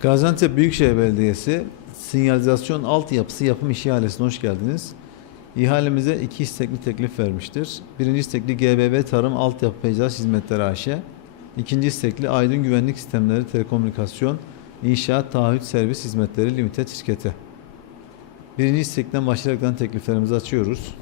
Gaziantep Büyükşehir Belediyesi sinyalizasyon altyapısı yapım ihalesine hoş geldiniz. İhalemize iki istekli teklif vermiştir. Birinci istekli GBB Tarım Altyapı Peyzaj Hizmetleri AŞ. İkinci istekli Aydın Güvenlik Sistemleri Telekomünikasyon İnşaat Taahhüt Servis Hizmetleri Limited şirketi. Birinci istekten başlayaraktan tekliflerimizi açıyoruz.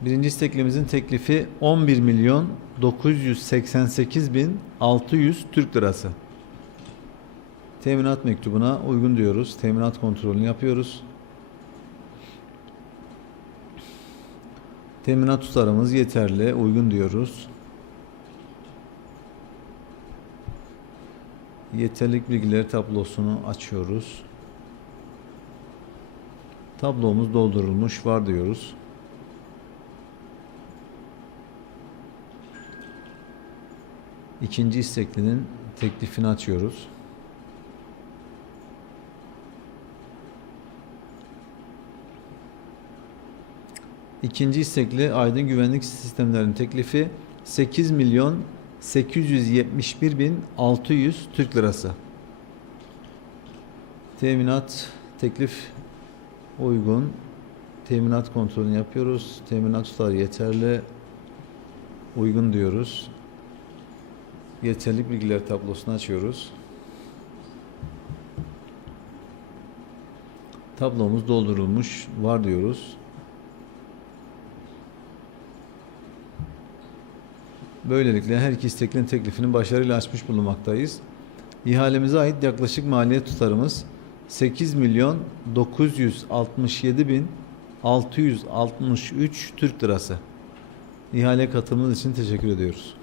Birinci isteklimizin teklifi 11 milyon 988 bin 600 Türk lirası. Teminat mektubuna uygun diyoruz. Teminat kontrolünü yapıyoruz. Teminat tutarımız yeterli, uygun diyoruz. Yeterlik bilgileri tablosunu açıyoruz. Tablomuz doldurulmuş var diyoruz. İkinci isteklinin teklifini açıyoruz. İkinci istekli Aydın Güvenlik Sistemlerinin teklifi 8 milyon 871 bin 600 Türk lirası. Teminat teklif uygun. Teminat kontrolünü yapıyoruz. Teminat tutarı yeterli. Uygun diyoruz. Yeterlik bilgiler tablosunu açıyoruz. Tablomuz doldurulmuş. Var diyoruz. Böylelikle her iki isteklinin teklifini başarıyla açmış bulunmaktayız. İhalemize ait yaklaşık maliyet tutarımız 8 milyon 967 bin 663 Türk lirası. İhale katılımınız için teşekkür ediyoruz.